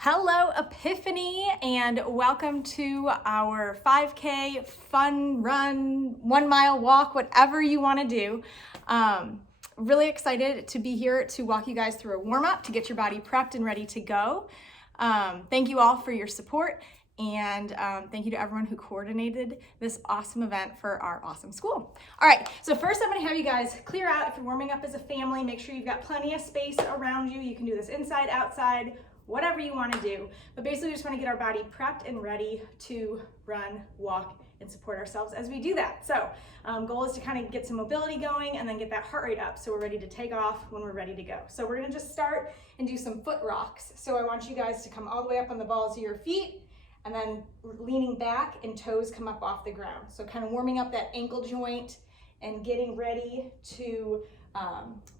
Hello, Epiphany, and welcome to our 5K fun run, 1 mile walk, whatever you want to do. Really excited to be here to walk you guys through a warm up to get your body prepped and ready to go. Thank you all for your support, and thank you to everyone who coordinated this awesome event for our awesome school. All right, so first I'm going to have you guys clear out. If you're warming up as a family, make sure you've got plenty of space around you. You can do this inside, outside, whatever you want to do. But basically we just want to get our body prepped and ready to run, walk, and support ourselves as we do that. So goal is to kind of get some mobility going and then get that heart rate up so we're ready to take off when we're ready to go. So we're going to just start and do some foot rocks. So I want you guys to come all the way up on the balls of your feet and then leaning back and toes come up off the ground. So kind of warming up that ankle joint and getting ready to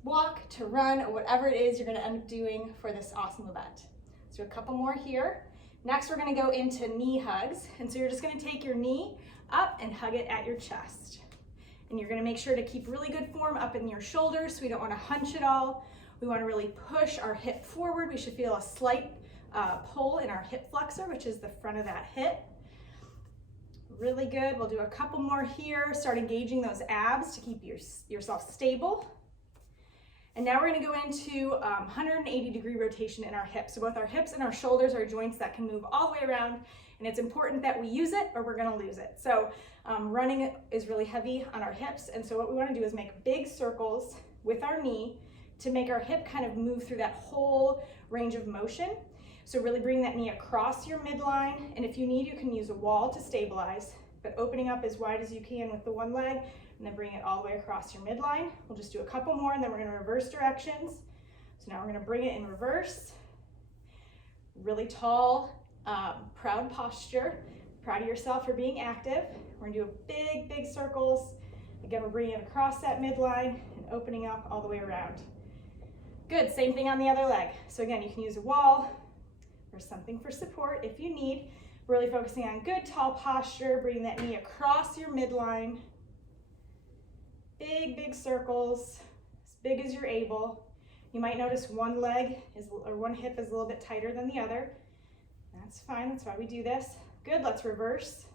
walk, to run, or whatever it is you're going to end up doing for this awesome event. So a couple more here. Next, we're going to go into knee hugs. And so you're just going to take your knee up and hug it at your chest. And you're going to make sure to keep really good form up in your shoulders. So we don't want to hunch at all. We want to really push our hip forward. We should feel a slight pull in our hip flexor, which is the front of that hip. Really good. We'll do a couple more here. Start engaging those abs to keep yourself stable. And now we're going to go into 180-degree rotation in our hips. So both our hips and our shoulders are joints that can move all the way around, and it's important that we use it or we're going to lose it. So running is really heavy on our hips, and so what we want to do is make big circles with our knee to make our hip kind of move through that whole range of motion. So really bring that knee across your midline, and if you need, you can use a wall to stabilize, but opening up as wide as you can with the one leg, and then bring it all the way across your midline. We'll just do a couple more, and then we're going to reverse directions. So now we're going to bring it in reverse. Really tall, proud posture. Proud of yourself for being active. We're going to do big, big circles. Again, we're bringing it across that midline and opening up all the way around. Good, same thing on the other leg. So again, you can use a wall or something for support if you need. Really focusing on good, tall posture, bringing that knee across your midline. Big, big circles, as big as you're able. You might notice one leg or one hip is a little bit tighter than the other. That's fine, that's why we do this. Good, let's reverse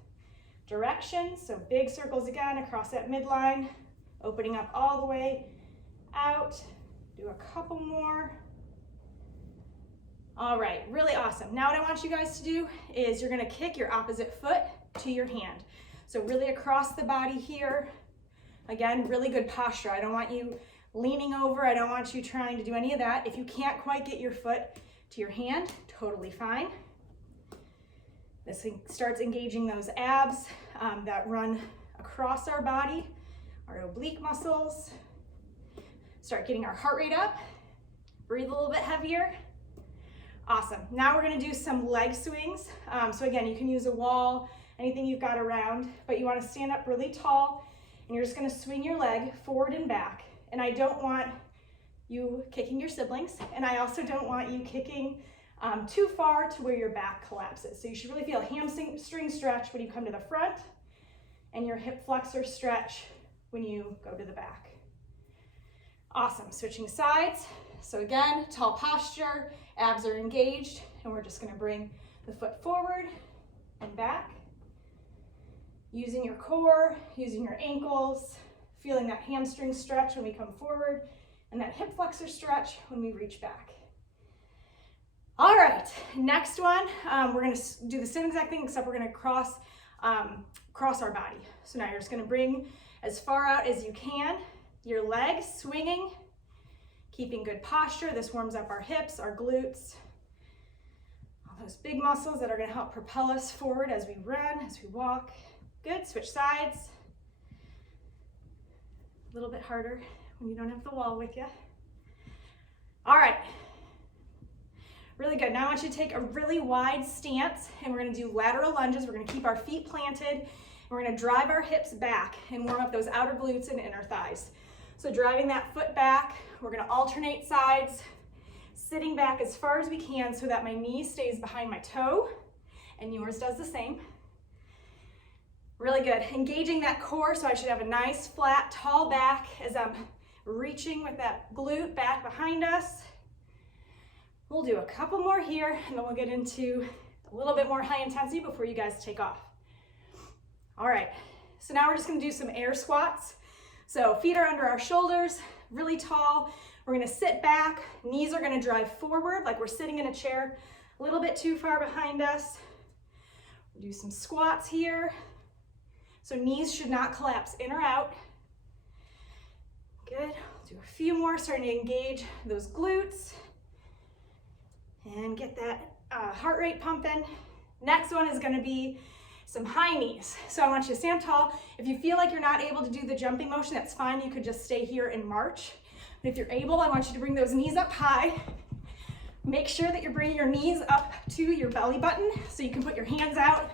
direction. So big circles again across that midline, opening up all the way out. Do a couple more. All right, really awesome. Now what I want you guys to do is you're gonna kick your opposite foot to your hand. So really across the body here. Again, really good posture. I don't want you leaning over. I don't want you trying to do any of that. If you can't quite get your foot to your hand, totally fine. This starts engaging those abs that run across our body, our oblique muscles. Start getting our heart rate up. Breathe a little bit heavier. Awesome. Now we're going to do some leg swings. So again, you can use a wall, anything you've got around, but you want to stand up really tall. And you're just going to swing your leg forward and back. And I don't want you kicking your siblings. And I also don't want you kicking too far to where your back collapses. So you should really feel a hamstring stretch when you come to the front and your hip flexor stretch when you go to the back. Awesome. Switching sides. So again, tall posture, abs are engaged, and we're just going to bring the foot forward and back. Using your core, using your ankles, feeling that hamstring stretch when we come forward, and that hip flexor stretch when we reach back. All right, next one, we're gonna do the same exact thing, except we're gonna cross our body. So now you're just gonna bring as far out as you can, your legs swinging, keeping good posture. This warms up our hips, our glutes, all those big muscles that are gonna help propel us forward as we run, as we walk. Good, switch sides. A little bit harder when you don't have the wall with you. All right, really good. Now I want you to take a really wide stance, and we're gonna do lateral lunges. We're gonna keep our feet planted, and we're gonna drive our hips back and warm up those outer glutes and inner thighs. So driving that foot back, we're gonna alternate sides, sitting back as far as we can so that my knee stays behind my toe, and yours does the same. Really good. Engaging that core, so I should have a nice, flat, tall back as I'm reaching with that glute back behind us. We'll do a couple more here, and then we'll get into a little bit more high intensity before you guys take off. All right, so now we're just gonna do some air squats. So feet are under our shoulders, really tall. We're gonna sit back, knees are gonna drive forward like we're sitting in a chair, a little bit too far behind us. We'll do some squats here. So knees should not collapse in or out. Good, do a few more, starting to engage those glutes and get that heart rate pumping. Next one is gonna be some high knees. So I want you to stand tall. If you feel like you're not able to do the jumping motion, that's fine. You could just stay here and march. But if you're able, I want you to bring those knees up high. Make sure that you're bringing your knees up to your belly button so you can put your hands out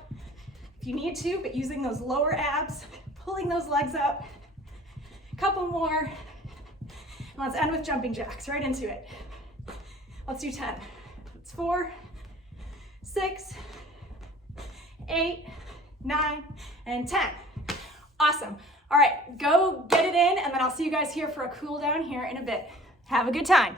if you need to, but using those lower abs, pulling those legs up. Couple more. And let's end with jumping jacks, right into it. Let's do 10. It's 4, 6, 8, 9, and 10. Awesome. All right, go get it in, and then I'll see you guys here for a cool down here in a bit. Have a good time.